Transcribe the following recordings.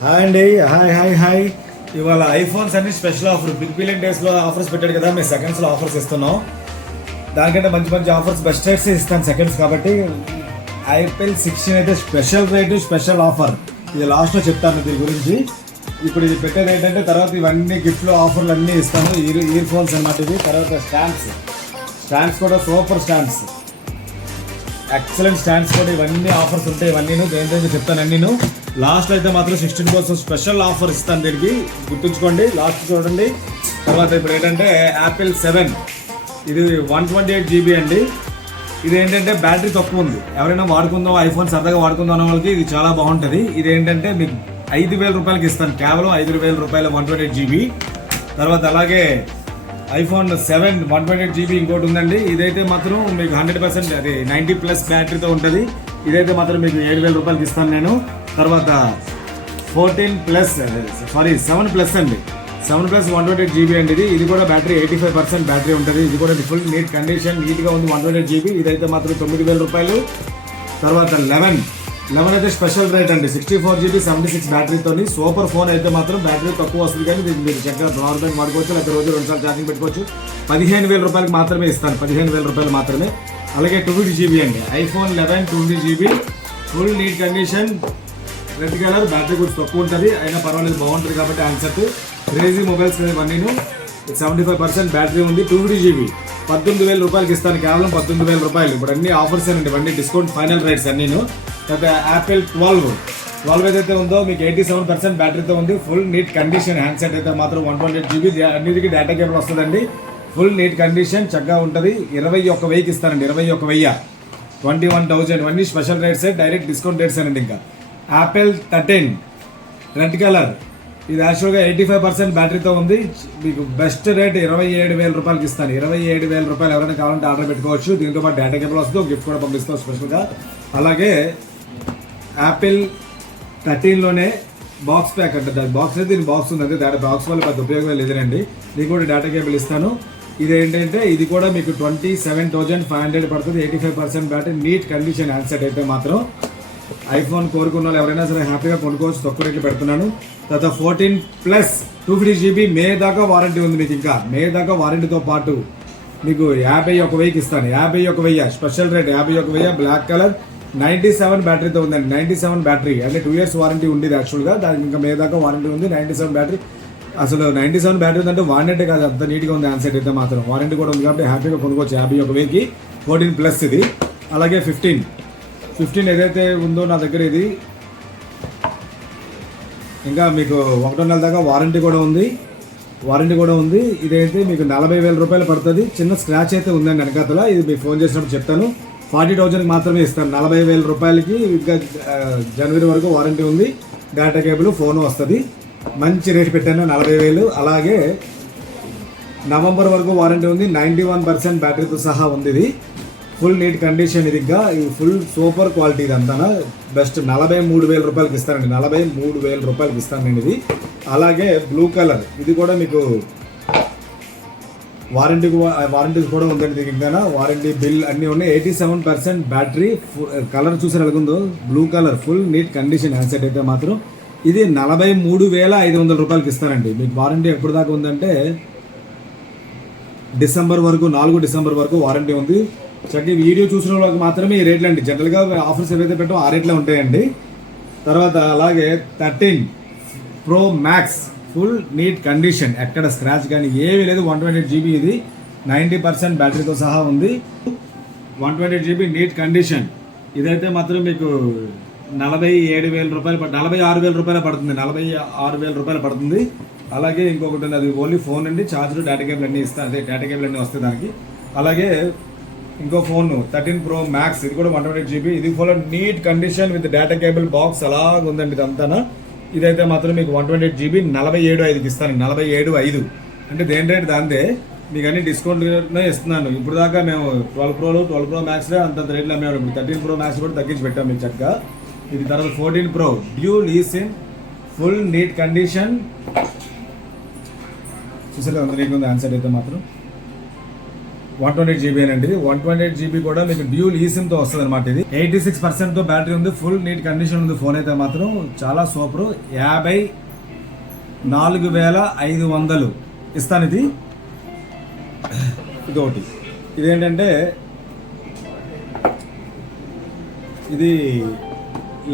Hi అండి. Hi hi hi. ఇవాళ iPhones అన్ని స్పెషల్ ఆఫర్ బిగ్ బిలియన్ డేస్లో ఆఫర్స్ పెట్టాడు కదా, మేము సెకండ్స్లో ఆఫర్స్ ఇస్తున్నాం. దానికంటే మంచి మంచి ఆఫర్స్ బెస్ట్ రేట్స్ ఇస్తాను సెకండ్స్ కాబట్టి. ఐపీఎల్ 16 అయితే స్పెషల్ రేటు స్పెషల్ ఆఫర్. ఇది లాస్ట్లో చెప్తాను దీని గురించి. ఇప్పుడు ఇది పెట్టేది ఏంటంటే తర్వాత ఇవన్నీ గిఫ్ట్లు ఆఫర్లు అన్నీ ఇస్తాను. ఇయర్ ఫోన్స్ అన్నమాట ఇవి. తర్వాత స్టాండ్స్ కూడా సూపర్ స్టాండ్స్, ఎక్సలెంట్ స్టాండ్స్ కూడా ఇవన్నీ ఆఫర్స్ ఉంటాయి. ఇవన్నీ దేంతో చెప్తాను అన్నీ. లాస్ట్ అయితే మాత్రం 16 కోసం స్పెషల్ ఆఫర్ ఇస్తాను. దీనికి గుర్తుంచుకోండి, లాస్ట్ చూడండి. తర్వాత ఇప్పుడు ఏంటంటే యాపిల్ 7 ఇది 128 GB అండి. ఇది ఏంటంటే బ్యాటరీ తక్కువ ఉంది. ఎవరైనా వాడుకుందాం ఐఫోన్ సరదాగా వాడుకుందాం అనే వాళ్ళకి ఇది చాలా బాగుంటుంది. ఇది ఏంటంటే మీకు 5,000 రూపాయలకి ఇస్తాను, కేవలం 5,000 రూపాయలు 128 GB. తర్వాత అలాగే ఐఫోన్ 7 128 GB ఇంకోటి ఉందండి. ఇదైతే మాత్రం మీకు 100% అది 90+ బ్యాటరీతో ఉంటుంది. ఇదైతే మాత్రం మీకు 7,000 రూపాయలకి ఇస్తాను నేను. తర్వాత 7+ అండి. 7+ 128 GB అండి. ఇది కూడా బ్యాటరీ 85% బ్యాటరీ ఉంటుంది. ఇది కూడా ఫుల్ నీట్ కండిషన్, నీట్గా ఉంది. 128 GB ఇదైతే మాత్రం 9,000 రూపాయలు. తర్వాత 11 అయితే స్పెషల్ రేట్ అండి. 64 GB 76 బ్యాటరీతో సూపర్ ఫోన్. అయితే మాత్రం బ్యాటరీ తక్కువ వస్తుంది కానీ మీరు చక్కగా పవర్ బ్యాంక్ వాడుకోవచ్చు, లేకపోతే రోజు 2 సార్లు ఛార్జింగ్ పెట్టుకోవచ్చు. 15,000 రూపాయలకి మాత్రమే ఇస్తాను, 15,000 రూపాయలు మాత్రమే. అలాగే 250 GB అండి. IPhone 11 250 GB full neat condition, red colour, battery కొంచెం తక్కువ ఉంటుంది అయినా పర్వాలేదు, బాగుంటుంది కాబట్టి ఆన్సర్. క్రేజీ మొబైల్స్ ఇవన్నీ 75% బ్యాటరీ ఉంది. 250 GB 19,000 రూపాయలకి ఇస్తాను, కేవలం 19,000 రూపాయలు. ఇప్పుడు అన్ని ఆఫర్స్ అండి, ఇవన్నీ డిస్కౌంట్ ఫైనల్ రేట్స్ అన్నీ. తర్వాత యాపిల్ 12 ఏదైతే ఉందో మీకు 87% బ్యాటరీతో ఉంది. Full neat condition. హ్యాండ్సెట్ అయితే మాత్రం 128 GB అన్నిటికీ డేటా కేబుల్ వస్తుందండి. ఫుల్ నీట్ కండిషన్ చక్కగా ఉంటుంది. 21,000కి ఇస్తానండి. 21,000 21,000 ఇవన్నీ special rates, direct discount rates అండి. ఇంకా యాపిల్ 13 రెడ్ కలర్ ఇది యాక్చువల్గా 85% బ్యాటరీతో ఉంది. మీకు బెస్ట్ రేట్ 27,000 రూపాయలకి ఇస్తాను. 27,000 రూపాయలు ఎవరైనా కావాలంటే ఆర్డర్ పెట్టుకోవచ్చు. దీంతో పాటు డేటా కేబుల్ వస్తుంది, గిఫ్ట్ కూడా పంపిస్తాం స్పెషల్గా. అలాగే యాపిల్ 13లోనే బాక్స్ ప్యాక్ అంటే దాని బాక్స్ అయితే దీని బాక్స్ ఉంది, అంటే దాని బాక్స్ వల్ల పెద్ద ఉపయోగం లేదండి. దీనికి కూడా డేటా కేబుల్ ఇస్తాను. ఇది ఏంటంటే ఇది కూడా మీకు 27,500 పడుతుంది. 85% బ్యాటరీ, నీట్ కండిషన్ హ్యాండ్సెట్ అయితే మాత్రం. ఐఫోన్ కోరుకున్న వాళ్ళు ఎవరైనా సరే హ్యాపీగా కొనుక్కోవచ్చు, తక్కువ రేట్లు పెడుతున్నాను. తర్వాత 14+ 250 GB మే దాకా వారంటీ ఉంది మీకు. ఇంకా మే దాకా వారంటీతో పాటు మీకు 51,000కి ఇస్తాను. 51,000 స్పెషల్ రేట్. 51,000 బ్లాక్ కలర్ 97 బ్యాటరీతో ఉందండి. 97 బ్యాటరీ అంటే 2 years వారంటీ ఉండేది యాక్చువల్గా. దానికి ఇంకా మే దాకా వారంటీ ఉంది. 97 బ్యాటరీ. అసలు 97 బ్యాటరీ అంటే వారంటీ కాదు, అంత నీట్గా ఉంది హ్యాండ్సెట్ అయితే మాత్రం. వారంటీ కూడా ఉంది కాబట్టి హ్యాపీగా కొనుక్కోవచ్చు 51,000కి. 14+ ఇది. అలాగే 15 ఏదైతే ఉందో నా దగ్గర ఇది ఇంకా మీకు 1 నెల దాకా వారంటీ కూడా ఉంది. ఇదైతే మీకు 40,000 రూపాయలు పడుతుంది. చిన్న స్క్రాచ్ అయితే ఉందండి వెనకాతల, ఇది మీకు ఫోన్ చేసినప్పుడు చెప్తాను. 40,000కి మాత్రమే ఇస్తాను. 40,000 రూపాయలకి ఇంకా జనవరి వరకు వారంటీ ఉంది. డేటా కేబుల్, ఫోన్ వస్తుంది. మంచి రేట్ పెట్టాను 40,000. అలాగే నవంబర్ వరకు వారంటీ ఉంది. 91% బ్యాటరీతో సహా ఉంది. ఇది ఫుల్ నీట్ కండిషన్. ఇది ఇంకా ఈ ఫుల్ సూపర్ క్వాలిటీ ఇదంతా బెస్ట్. 43,000 రూపాయలకి ఇస్తానండి. 43,000 రూపాయలకి ఇస్తాను నేను ఇది. అలాగే బ్లూ కలర్ ఇది కూడా మీకు వారంటీ కూడా ఉందండి. దీనికి ఇంకా వారంటీ బిల్ అన్నీ ఉన్నాయి. 87% బ్యాటరీ. కలర్ చూసారు ఎలాగుందో, blue colour, full neat condition handset అయితే మాత్రం. ఇది 43,500 రూపాయలకి ఇస్తానండి. మీకు వారంటీ ఎప్పుడు దాకా ఉందంటే 4 డిసెంబర్ వరకు వారంటీ ఉంది. చక్కగా వీడియో చూసిన వాళ్ళకి మాత్రమే ఈ రేట్లు అండి. జనరల్గా ఆఫర్స్ ఏవైతే పెట్టో ఆ రేట్లే ఉంటాయండి. తర్వాత అలాగే 13 Pro Max full neat condition, ఎక్కడ స్క్రాచ్ కానీ ఏమీ లేదు. 128 GB ఇది 90% బ్యాటరీతో సహా ఉంది. 128 GB నీట్ కండిషన్. ఇదైతే మాత్రం మీకు 47,000 రూపాయలు 46,000 రూపాయలు పడుతుంది. 46,000 రూపాయలు పడుతుంది. అలాగే ఇంకొకటి ఉంది, అది ఓన్లీ ఫోన్ అండి. ఛార్జర్, డేటా కేబుల్ అన్నీ ఇస్తాను. అదే డేటా కేబుల్ అన్నీ వస్తాయి దానికి. అలాగే ఇంకో ఫోన్ 13 Pro Max ఇది కూడా 128 GB. ఇది full neat condition with data cable box అలాగ ఉందండి ఇదంతా. ఇదైతే మాత్రం మీకు 128 GB 47,500కి ఇస్తాను. 47,500 అంటే దేని రేట్ దాంతే. మీకు అన్ని డిస్కౌంట్నే ఇస్తున్నాను. ఇప్పుడు దాకా మేము 12 Pro Max అంత రేట్లు అమ్మేవాడు. ఇప్పుడు 13 Pro Max కూడా తగ్గించి పెట్టాం మీకు చక్కగా. ఇది తర్వాత 14 Pro dual eSIM full neat condition. చూసారు అంత నీట్ ఉంది ఆన్సర్ అయితే మాత్రం. 128 GB అండి. 128 GB కూడా మీకు డ్యూల్ ఈ సిమ్ తో వస్తుంది అనమాట. ఇది 86% తో బ్యాటరీ ఉంది. ఫుల్ నీట్ కండిషన్ ఉంది. ఫోన్ అయితే మాత్రం చాలా సూపర్. 54,500 ఇస్తాను. ఇది ఒకటి. ఇదేంటంటే ఇది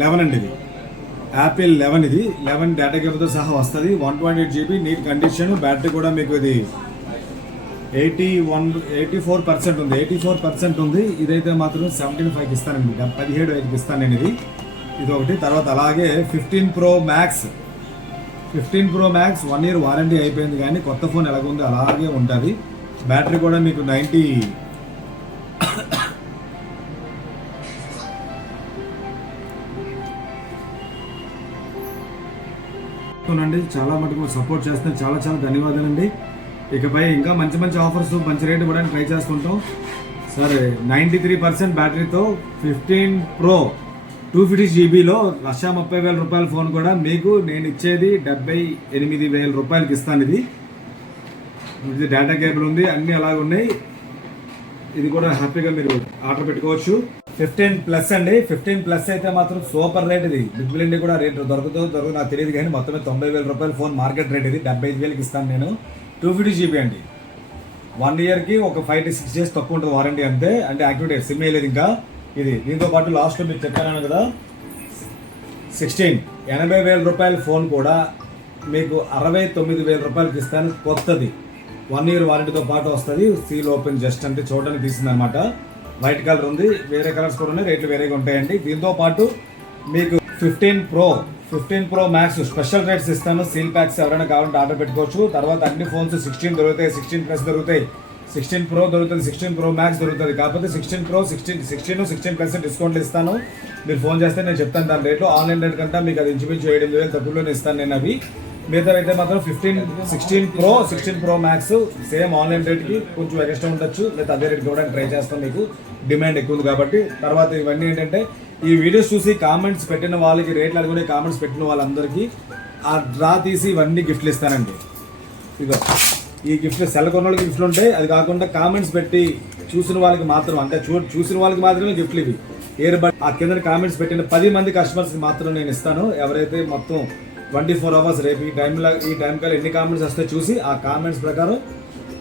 11 అండి. ఇది యాపిల్ 11. ఇది 11 డేటా కేబుల్తో సహా వస్తుంది. 128 GB నీట్ కండిషన్. బ్యాటరీ కూడా మీకు ఇది 84% ఉంది. 84% ఉంది. ఇదైతే మాత్రం 75కి ఇస్తానండి. 17,500కి ఇస్తాను నేను ఇది ఒకటి. తర్వాత అలాగే 15 Pro Max 1 year వారంటీ అయిపోయింది, కానీ కొత్త ఫోన్ ఎలాగుందో అలాగే ఉంటుంది. బ్యాటరీ కూడా మీకు 90 అండి. చాలా మటుకు సపోర్ట్ చేస్తున్నారు. చాలా చాలా ధన్యవాదాలండి. ఇకపై ఇంకా మంచి మంచి ఆఫర్స్, మంచి రేట్ ఇవ్వడానికి ట్రై చేస్తుంటాం. సరే, 93% బ్యాటరీతో 15 Pro 250 GBలో 1,30,000 రూపాయల ఫోన్ కూడా మీకు నేను ఇచ్చేది 78,000 రూపాయలకి ఇస్తాను. ఇది డేటా కేబుల్ ఉంది, అన్నీ అలాగే ఉన్నాయి. ఇది కూడా హ్యాపీగా మీరు ఆర్డర్ పెట్టుకోవచ్చు. 15+ అండి. 15+ అయితే మాత్రం సూపర్ రేట్. ఇది బిగ్ బిలియన్ కూడా రేట్ దొరకదు నాకు తెలియదు, కానీ మొత్తం 90,000 రూపాయల ఫోన్ మార్కెట్ రేట్. ఇది 75,000కి ఇస్తాను నేను. 250 GB అండి. 1 yearకి ఒక 5 to 6 days తక్కువ ఉంటుంది వారంటీ అంతే. అంటే యాక్టివేట్ సిమ్ వేయలేదు ఇంకా. ఇది దీంతో పాటు లాస్ట్లో మీకు చెప్పాను కదా 80,000 రూపాయల ఫోన్ కూడా మీకు 69,000 రూపాయలకి ఇస్తాను. కొత్తది 1 year వారంటీతో పాటు వస్తుంది. సీల్ ఓపెన్ జస్ట్ అంటే చూడడానికి తీసింది అనమాట. వైట్ కలర్ ఉంది, వేరే కలర్స్ కూడా ఉన్నాయి, రేట్లు వేరేగా ఉంటాయండి. దీంతో పాటు మీకు 15 Pro Max స్పెషల్ రేట్స్ ఇస్తాను. సీల్ ప్యాక్స్ ఎవరైనా కావాలంటే ఆర్డర్ పెట్టుకోవచ్చు. తర్వాత అన్ని ఫోన్స్ 16 దొరుకుతాయి, 16+ దొరుకుతాయి, 16 Pro దొరుకుతుంది, 16 Pro Max దొరుకుతుంది. కాకపోతే 16 Pro 16% డిస్కౌంట్ ఇస్తాను. మీరు ఫోన్ చేస్తే నేను చెప్తాను దాని రేట్లు. ఆన్లైన్ రేట్ కంటే మీకు అది ఇంచుమించు 7,000 తక్కువలోనే ఇస్తాను నేను అవి. మిగతా అయితే మాత్రం 16 Pro Max సేమ్ ఆన్లైన్ రేట్కి కొంచెం ఎక్స్ట్రా ఉండొచ్చు, లేదా అదే రేట్కి ఇవ్వడానికి ట్రై చేస్తాం. మీకు డిమాండ్ ఎక్కువ ఉంది కాబట్టి. తర్వాత ఇవన్నీ ఏంటంటే ఈ వీడియోస్ చూసి కామెంట్స్ పెట్టిన వాళ్ళకి, రేట్లు అనుకునే కామెంట్స్ పెట్టిన వాళ్ళందరికీ ఆ డ్రా తీసి ఇవన్నీ గిఫ్ట్లు ఇస్తానండి. ఇదిగో ఈ గిఫ్ట్లు సెల్ కొన్న వాళ్ళకి గిఫ్ట్లు ఉంటాయి. అది కాకుండా కామెంట్స్ పెట్టి చూసిన వాళ్ళకి మాత్రం, అంటే చూసిన వాళ్ళకి మాత్రమే గిఫ్ట్లు ఇవి. ఇయర్ బడ్ ఆ కింద కామెంట్స్ పెట్టిన 10 మంది కస్టమర్స్కి మాత్రం నేను ఇస్తాను. ఎవరైతే మొత్తం 24 hours రేపు ఈ టైం కల్లా ఎన్ని కామెంట్స్ వస్తే చూసి ఆ కామెంట్స్ ప్రకారం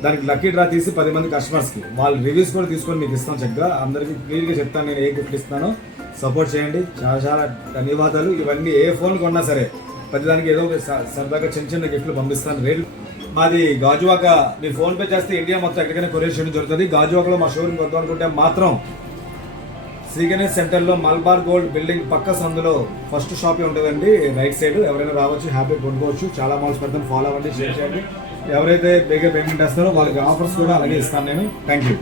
దానికి లక్కీ డ్రా తీసి 10 మంది కస్టమర్స్కి వాళ్ళ రివ్యూస్ కూడా తీసుకొని మీకు ఇస్తాను. చక్కగా అందరికీ క్లియర్గా చెప్తాను నేను ఏ గిఫ్ట్ ఇస్తానో. సపోర్ట్ చేయండి. చాలా చాలా ధన్యవాదాలు. ఇవన్నీ ఏ ఫోన్ కొన్నా సరే ప్రతిదానికి ఏదో ఒక సరదాగా చిన్న గిఫ్ట్లు పంపిస్తాను. రేట్లు మాది గాజువాక. మీ ఫోన్ పే చేస్తే ఇండియా మొత్తం ఎక్కడికైనా కొరియర్ చేయడం జరుగుతుంది. గాజువాకలో మా షోరూమ్ కొద్దాం అనుకుంటే మాత్రం శ్రీగణేష్ సెంటర్లో మల్బార్ గోల్డ్ బిల్డింగ్ పక్క సందులో ఫస్ట్ షాపే ఉంటుందండి, రైట్ సైడ్. ఎవరైనా రావచ్చు, హ్యాపీ కొనుక్కోవచ్చు. చాలా మాల్స్ పెడతాను. ఫాలో అవ్వండి, షేర్ చేయండి. ఎవరైతే బేగా పేమెంట్ వేస్తారో వాళ్ళకి ఆఫర్స్ కూడా అలాగే ఇస్తాను నేను. Thank you.